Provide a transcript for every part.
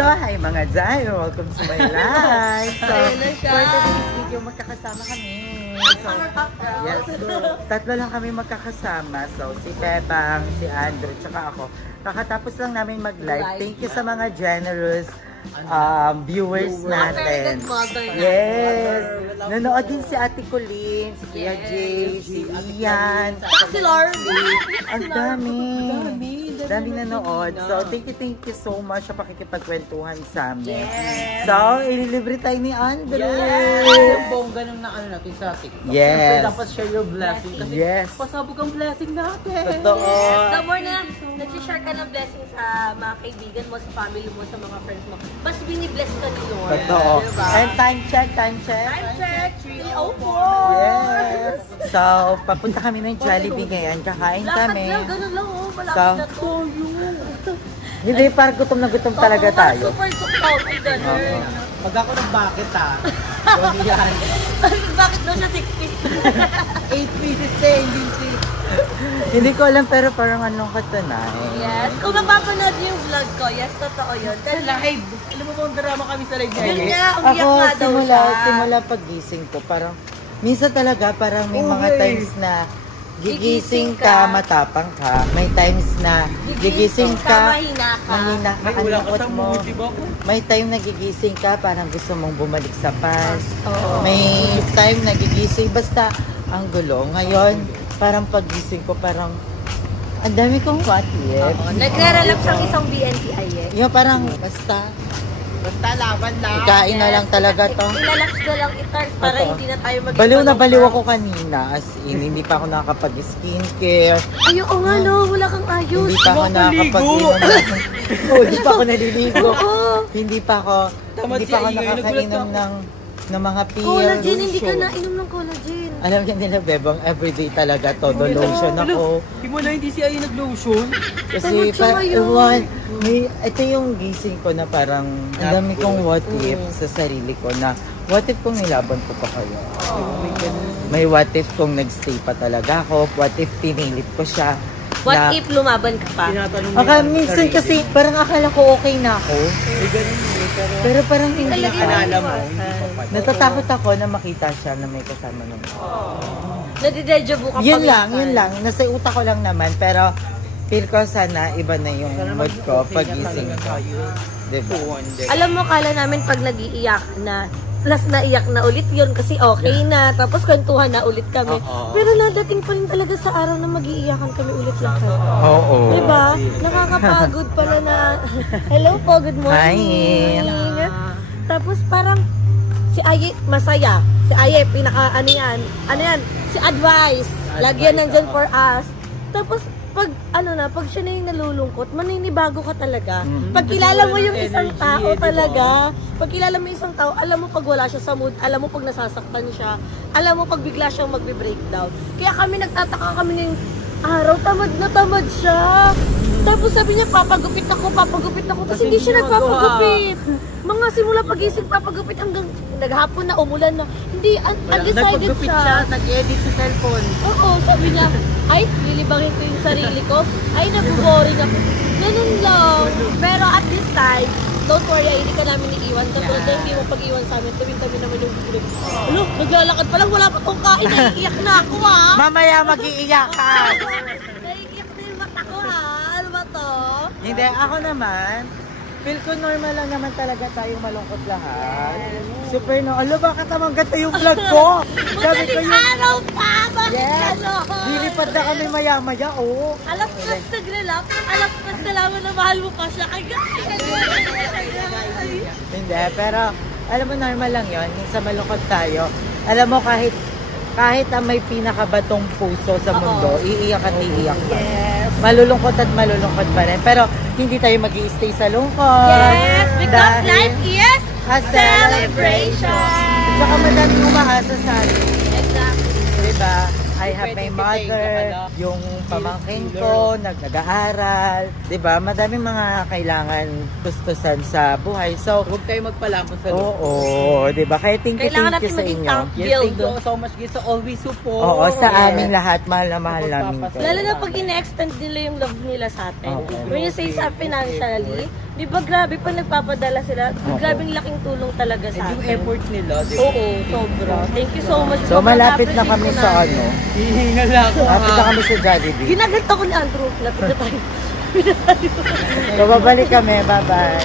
So, hi mga Jai! Welcome to my life! So, for today's video, magkakasama kami. So, yes, tatlo lang kami magkakasama. So, si Bebang, si Andrew, tsaka ako. Kakatapos lang namin mag-live. Thank you sa mga generous viewers natin. Yes! Nanood din si Ate Colleen, si Kuya Jay, si Ian, si Lord. Ang dami nanood. So, thank you so much sa pakikipagkwentuhan sa amin. Yes. So, ililibre tayo ni Andrew. Yes! Yung bongga nung naano natin sa TikTok. Yes. Siyempre, dapat share your blessing. Kasi pasabog ang blessing natin. Totoo. Yes. The more na nag-share ka ng blessings sa mga kaibigan mo, sa family mo, sa mga friends mo, mas binibless ka ni Lord. Totoo. Diba? And time check. Time check, 3:04. Yes. So, papunta kami ng Jollibee ngayon. Kakain kami. Lakad lang, ganun lang oh. Malapit So, na to. Hindi, parang gutom na gutom talaga tayo. Super tuktok. Ganun. Pag ako ng bakit Yun yan. Bakit daw siya 6 pieces? 8 pieces hindi Hindi ko alam, pero parang anong katanay. Yes. Kung mapapanood niyo yung vlog ko, yes, totoo yun. Sa live. Alam mo bang drama kami sa live Yun niya? nga, umiyak Ako, nga daw siya. simula paggising ko, parang, minsan talaga, parang may mga times na, gigising ka, matapang ka. May times na, gigising ka, mahina ka. May wala ka sa mo. mood, diba? May time na gigising ka, parang gusto mong bumalik sa past. Oo. May time na gigising, basta, ang gulo. Ngayon, parang paggising ko, parang, ang dami kong what if. Nagre-relapse ang isang BNTI eh. Yung parang, basta laban lang. ikain na lang talaga to. Ilalapse na lang itars para Totoo. hindi na tayo maging Baliw na baliw malungkot. ako kanina. As in, hindi pa ako nakakapag-skincare. Ay, oo nga no, wala kang ayos. Hindi pa ako nakakapag-inom. Hindi pa ako naliligo. Oo. Hindi pa ako nakakainom ng mga pills. Collagen, hindi ka nainom ng collagen. Alam niya nila, Bebang, everyday talaga todo lotion ako. Di mo na hindi siya ay nag-lotion? Kasi ito yung gising ko na parang ang dami kong what if sa sarili ko na what if kung nilaban ko pa kayo. May what if kung nagstay pa talaga ako. What if pinilit ko siya. What if lumaban ka pa? Minsan kasi parang akala ko okay na ako. Pero parang hindi Talaga ako. Alala mo. Natatakot ako na makita siya na may kasama nung Nadideja vu ka pa Yun minsan. lang. Nasa utak ko lang naman. Pero feel ko sana iba na yung mood ko pag-gising ko. Diba? Alam mo, kala namin pag nag-iiyak na, plus naiyak na ulit yun kasi okay na. Tapos kwentuhan na ulit kami. Pero nadating pa rin talaga sa araw na mag-iiyakan kami ulit lahat. Oo. Diba? Nakakapagod pala na, hello po, good morning. Tapos parang, si Aye, masaya. Si Aye, ano yan, si Advice. Lagi yan nandyan for us. Tapos, pag siya na yung nalulungkot, maninibago ka talaga. Pag kilala mo yung isang tao talaga, pag kilala mo yung isang tao, alam mo pag wala siya sa mood, alam mo pag nasasaktan siya, alam mo pag bigla siyang magbe-breakdown. Kaya kami nagtataka kami ngayong araw, tamad na tamad siya. Tapos sabi niya, papagupit ako, kasi hindi siya nagpapagupit. Mga simula pagising, papagupit hanggang naghapon na, umulan na. Hindi, undecided siya. Nag-edit sa cellphone. Oo, sabi niya, ay, lilibangin ko yung sarili ko. Ay, nabuboring ako. Ganun lang. Pero at this time, don't worry, hindi ka namin iiwan. Tapos hindi mo pag-iwan sa amin, tabi-tabi naman yung gulo. Ano, naglalakad pa lang, wala pa tong kain, naiiyak na ako ha. Mamaya mag-iiyak ka. Naiiyak na yung mata ko ha. Ano ba to? Hindi, ako naman, feel ko normal lang naman talaga tayong malungkot lahat. Super no. Alo, bakit naman ganda yung vlog ko? Sabi ko yung araw pa! Bakit gano'n? Lilipad na kami maya-maya, oh. Alas plus naglelap, alas plus nalaman na mahal mo pa siya. Ay, Hindi, pero alam mo, normal lang yon. Sa malungkot tayo. Alam mo, kahit ang may pinakabatong puso sa mundo, iiyak at iiyak pa. Yes. Malulungkot at malulungkot pa rin. Pero hindi tayo mag-i-stay sa lungkot. Yes, because life is a celebration. Saka madaming umaasa sa atin. Exactly. Diba? I have my mother, yung pamangkin ko, nag-aaral. Diba? Madaming mga kailangan gustusan sa buhay. So, Huwag kayo magpalamon sa loob. oo, diba? Kaya thank you Kailangan sa natin maging inyo. tank Yes, build. thank you so much guys. So always support. Oo, sa aming lahat, mahal na mahal namin. Lalo na pag ine-extend nila yung love nila sa atin. Okay. When you say sa financially, Di ba grabe pa nagpapadala sila? Grabing laking tulong talaga sa Yung akin. effort nila, di ba? Oo, sobra. Thank you so much. So malapit na kami sa ano. Hihingal ako. Malapit na kami sa Jollibee. Ginaganto ko ni Andrew. Lapit na tayo. So babalik kami, bye-bye.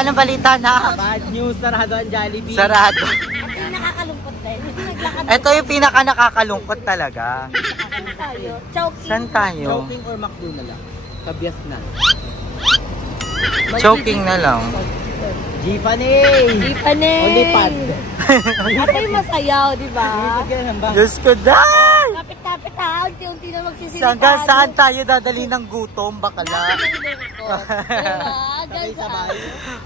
Anong balita na? Bad news, sarado ang Jollibee. Sarado. At yung nakakalungkot din. Hindi naglakad Ito yung pinaka nakakalungkot talaga. Saan tayo? Chowking. Saan tayo? Choking or McDo na lang. Kabyas na. Choking na lang. Jipanay! Ipaneng. Olipad. At ay masayaw, di ba? Diyos ko, day! Kapit-kapit ha. Unti-unti na magsisilipad. Hanggang saan tayo dadali ng gutom, bakala?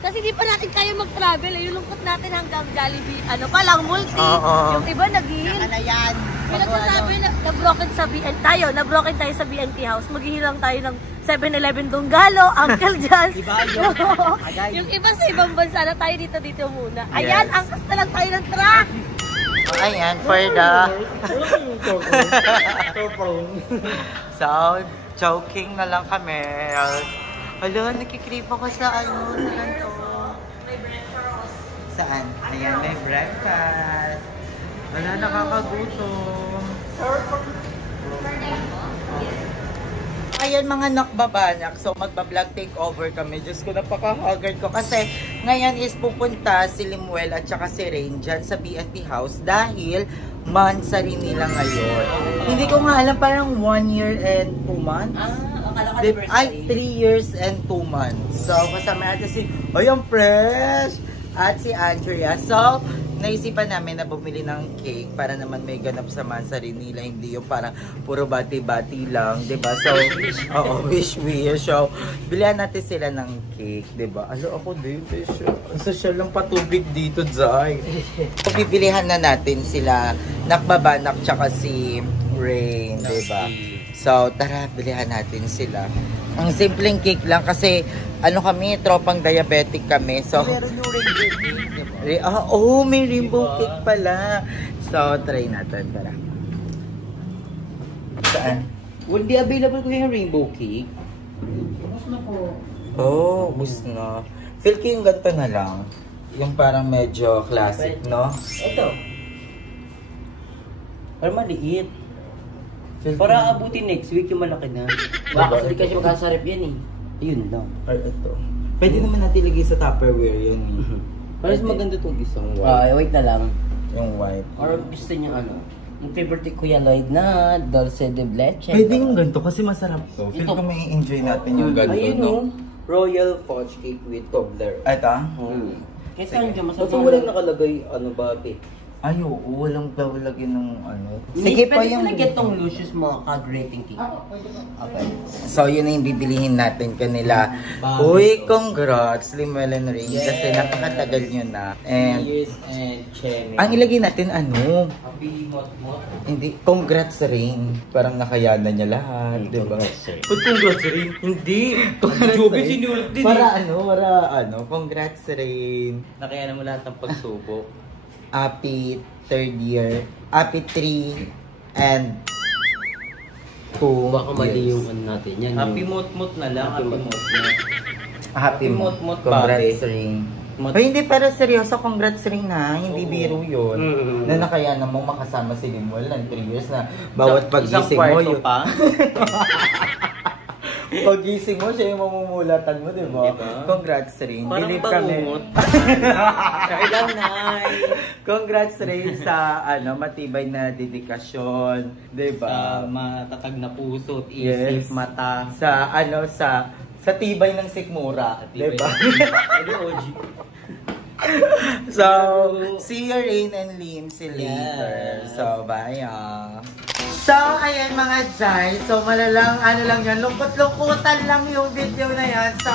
Kasi di pa natin kaya mag-travel. Yung lungkot natin hanggang Jollibee. Ano pa lang, multi. Oo. Yung iba nag-heal. Ano yan? May nagsasabi na na-broken sa BNT tayo. Na-broken tayo sa BNT house. Maghihilang tayo ng 7-Eleven Donggalo, Uncle John's. Yung iba sa ibang bansa na tayo dito muna. Ayan, Yes. angkas na lang tayo ng truck. Ayan, for the... So, choking na lang kami. Hala, nakikrip ako sa ano, sa ganito. May breakfast. Saan? Ayan, may breakfast. Wala, nakakagutom. Ayan mga nakbabanak, so magbablog takeover kami. Diyos ko, napaka-haggard ko kasi ngayon is pupunta si Limuel at saka si Rain dyan sa BNT House dahil monthsary nila ngayon. Hindi ko nga alam, parang 1 year and 2 months. Ay, 3 years and 2 months. So, kasama natin si, ayun, fresh! At si Andrea. So, naisipan namin na bumili ng cake para naman may ganap sa monthsary nila. Hindi yung parang puro bati-bati lang, diba? So, oo, wish-wish. So, bilihan natin sila ng cake, diba? Alo, ako din, ang social lang patubig dito, Zay. So, bibilihan na natin sila, Nakbabanak, tsaka si Rain, diba? So, tara, bilihan natin sila. Ang simpleng cake lang kasi, ano kami, tropang diabetic kami. So, meron yung rainbow cake. May rainbow cake pala. So, try natin. Tara. Saan? Will be available ko yung rainbow cake. Oh, bus na. Feel ko yung ganito na lang. Yung parang medyo classic, no? Ito. Parang maliit. Feel Para abutin next week yung malaki na. Baka hindi kasi magkasarap yan eh. Yun lang. Or ito. Pwede naman natin lagay sa Tupperware yan. Parang mas maganda itong isang Wait na lang. Yung white. Or gusto niyo ano? Yung favorite ni Kuya Lloyd na dulce de leche. Pwede yung ganito kasi masarap to. Feel ko may enjoy natin yung ganito, Ayun no? o. Royal fudge cake with cobbler. Ito? Kasi saan ka masarap? Kasi walang nakalagay ano ba, pe? Ay, oo. Walang daw lagyan ng ano. Sige pa yung... Pwede ko tong Lucius mo ka-grating cake. Okay. So, yun na yung bibilihin natin kanila. Uy, congrats, Limuel and Rain. Kasi napakatagal nyo na. And, Years and Chemi. ang ilagay natin, ano? Happy mot-mot. Hindi, congrats Rain. Parang nakayanan niya lahat, di ba? Congrats Rain? Hindi. Congrats Rain. Congrats Rain. Nakayanan mo lahat ng pagsubok. Happy 3rd year. Happy 3 and 2 Baka mali yung years. ano natin yan. Happy mot-mot na lang. Happy mot-mot. Happy mot-mot, Congrats babe. Rain. Mot- Ay, hindi, pero seryoso, congrats Rain na. Hindi Oo. biro yun. Na nakayanan mong makasama si Limuel ng 3 years na bawat Isang pagising mo kwarto yun. pa. Pagising mo, siya yung mamumulatan mo, di ba? Diba? Congrats Rain. Parang Believe kami. bangungot. Kailan nay? Congrats Rain sa matibay na dedikasyon, di ba? Sa matatag na puso at Yes. isip, mata. Sa tibay ng sikmura, di ba? Ano, OG? So, see you Rain and Lim si later. Yes. So, bye. So, ayan mga Jai. So, malalang lang yan. Lungkot-lungkutan lang yung video na yan. So,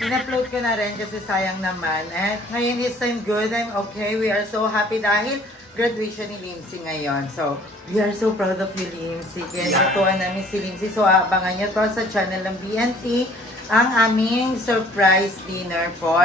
in-upload ko na rin kasi sayang naman. And ngayon is I'm good. I'm okay. We are so happy dahil graduation ni Limsy ngayon. So, we are so proud of you, Limsy. Kaya natutuwa namin si Limsy. So, abangan nyo to sa channel ng BNT ang aming surprise dinner for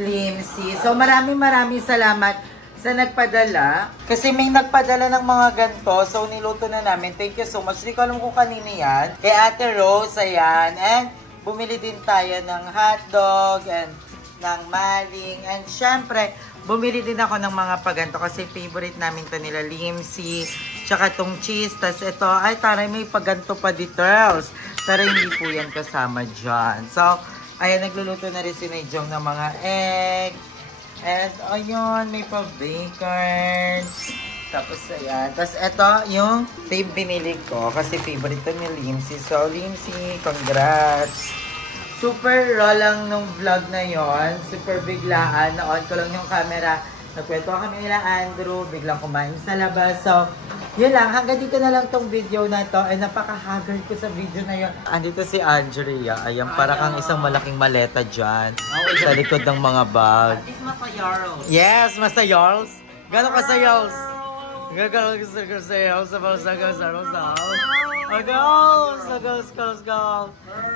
Limsy. So, maraming salamat sa nagpadala. Kasi may nagpadala ng mga ganito. So, niluto na namin. Thank you so much. Hindi ko alam kung kanina yan. Kay Ate Rose, ayan. And bumili din tayo ng hotdog and ng maling. And syempre, bumili din ako ng mga paganto kasi favorite namin to nila, limsi, tsaka tong cheese. Tapos ito, ay taray, may paganto pa details. Pero hindi po yan kasama dyan. So, ayan, nagluluto na rin si Nejong ng mga egg. And ayun, may pa-bacon. Tapos ayan. Tapos ito, yung binili ko kasi favorite to ni Limsi. So, Limsi, congrats! Super raw lang nung vlog na yon, super biglaan, na-on ko lang yung camera. Nagkwento kami nila Andrew, biglang kumain sa labas. So, yun lang, hanggang dito na lang tong video na to. Ay, napaka-haggard ko sa video na yun. Andito si Andrea, ayan, para kang isang malaking maleta dyan. Sa likod ng mga bag. At least masayarls. Yes, masayarls. Gano'n kasayarls? Gano'n kasayarls? Go!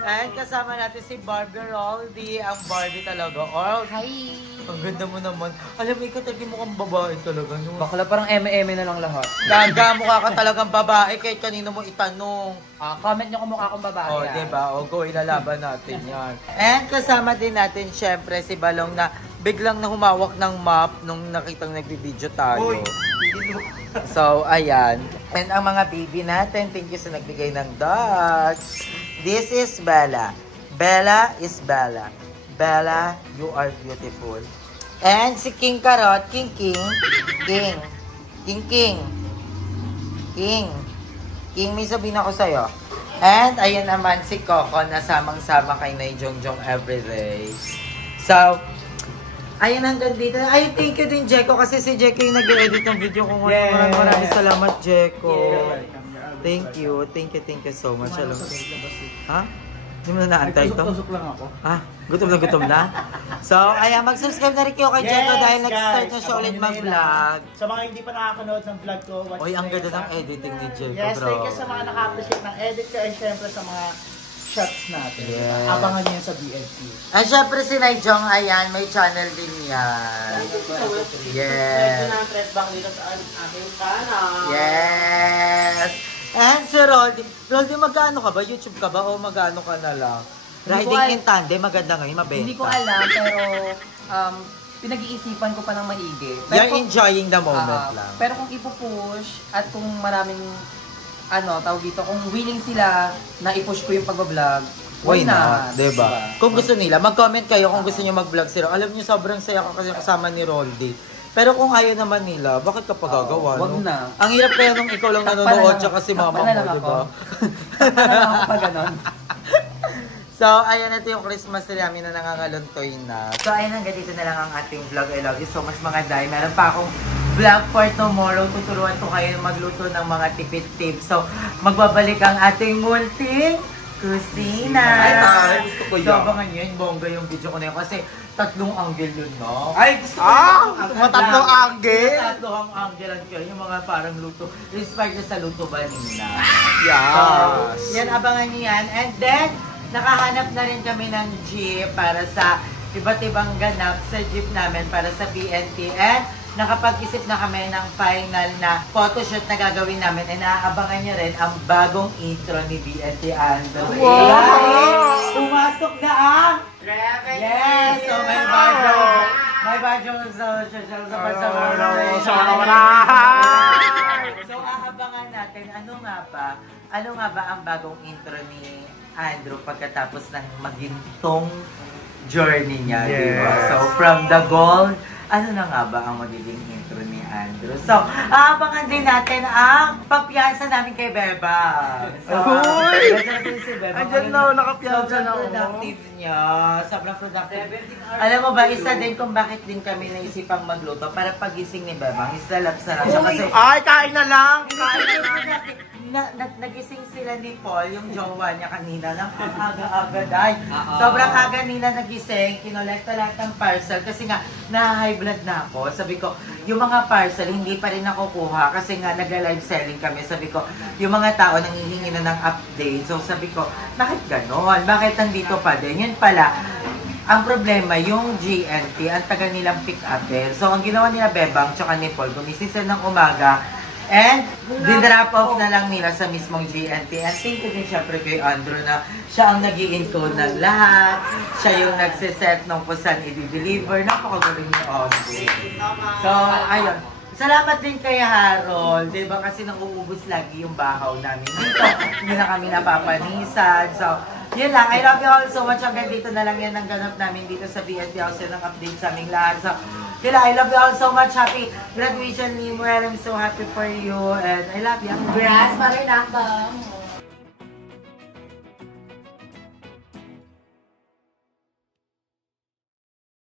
And kasama natin si Barbie Roldy. Ang Barbie talaga. Hi! Ang ganda mo naman. Alam mo, ikaw talagang mukhang babae talaga. No? Bakla parang eme-eme na lang lahat. Gaga, mukha ka talagang babae. Kahit kanino mo itanong. Comment nyo kung mukha akong babae. O, diba? O, go, ilalaban natin yan. And kasama din natin, syempre, si Balong na biglang na humawak ng map nung nakitang nagbibideo tayo. So, ayan. And ang mga baby natin, thank you sa nagbigay ng dogs. This is Bella. Bella is Bella. Bella, you are beautiful. And si King Carrot, King. King, may sabihin ako sa'yo. And ayan naman si Coco na samang-sama kay Nay Jongjong everyday. So, ayan hanggang dito. Ay, thank you din, Jeko. Kasi si Jeko yung nag-edit ng video ko. Maraming salamat, Jeko. Thank you so much. Ha? Hindi mo na naantay ito? Tusok lang ako. Ah, gutom na? So, ayan, mag-subscribe na rin kayo kay Jeko dahil nag-start na siya ulit mag-vlog. Sa mga hindi pa nakakanood ng vlog ko, watch Oy, ang na ganda yun ng sa- editing ni Jeko, Yes, bro. thank you sa mga naka-appreciate ng edit ko and syempre sa mga shots natin. Yes. Abangan niyo yan sa BFT. And syempre si Naijong, ayan, may channel din yan. Yes. Yes. And si Roldy, magkano ka ba? YouTube ka ba o magkano ka na lang? Riding in tandem, maganda ngayon, mabenta. Hindi ko alam, pero pinag-iisipan ko pa ng maigi. You're enjoying the moment lang. Pero kung ipupush at kung maraming tawag dito, kung willing sila na i-push ko yung pag-vlog, Why not? Diba? Kung gusto nila, mag-comment kayo kung gusto nyo mag-vlog sila. Alam nyo, sobrang saya ko kasi kasama ni Roldy. Pero kung ayaw naman nila, bakit ka pagagawa? Wag no? na. Ang hirap kaya nung ikaw lang nanonood tsaka si mama mo, diba? Takpan na lang ako pag ganon. So, ayan, ito yung Christmas tree namin na nangangaluntoy na. So, ayan, hanggang dito na lang ang ating vlog. I love you so much, mga day. Meron pa akong vlog for tomorrow. Tuturuan ko kayo magluto ng mga tipid tips. So, magbabalik ang ating multi kusina. Ay, gusto ko yan. So, abangan nyo yun, bongga yung video ko na yun. Kasi, tatlong angle yun, no? Ay, gusto ko Tatlong angle? Tatlong angle yung mga parang luto. Inspired na sa luto Vanina. Yes. So, yan, abangan nyo yan. And then, nakahanap na rin kami ng jeep para sa iba't ibang ganap sa jeep namin para sa BNT. And nakapag-isip na kami ng final na photoshoot na gagawin namin. And naaabangan nyo rin ang bagong intro ni BNT Andrew. Wow! Pumasok na ang yes! So may bagong So aabangan natin ano nga ba ang bagong intro ni Andrew pagkatapos ng magintong journey niya, Yes. diba? So from the gold, ano na nga ba ang magiging intro ni Andrew? So, aabangan din natin ang pagpiyansa namin kay Beba. So, Uy! natin si Beba. Andyan na, nakapiyansa na ako. Sobrang productive niya. Sobrang productive. Alam mo ba, isa din kung bakit din kami naisipang magluto para pagising ni Beba. Isalap sa lang siya kasi Ay, kain na lang! nagising sila ni Paul, yung jowa niya kanina, ng aga-aga dahil. Sobrang aga nila nagising, kinolekta lahat ng parcel kasi nga, na-high blood na ako. Sabi ko, yung mga parcel, hindi pa rin nakukuha kasi nga nag-live selling kami. Sabi ko, yung mga tao nangihingi na ng update. So sabi ko, bakit ganon? Bakit nandito pa din? Yun pala, ang problema, yung GNT, ang tagal nilang pick up. So ang ginawa nila Bebang, tsaka ni Paul, gumising sila ng umaga, And, dinrap off na lang nila sa mismong GNT. And thank you din syempre kay Andrew na siya ang nag-i-encode ng lahat. Siya yung nagsiset ng kung saan i-deliver. Napakagaling ni Andrew. So, ayun. Salamat din kay Harold, di ba? Kasi nauubos lagi yung bahaw namin dito. Hindi na kami napapanisan. So, yun lang. I love you all so much. Hanggang dito na lang yan ang ganap namin dito sa BNT House. Yan ang update sa aming lahat. So, yun lang. I love you all so much. Happy graduation, Limuel. I'm so happy for you. And I love you. Congrats, Mother Nakbang.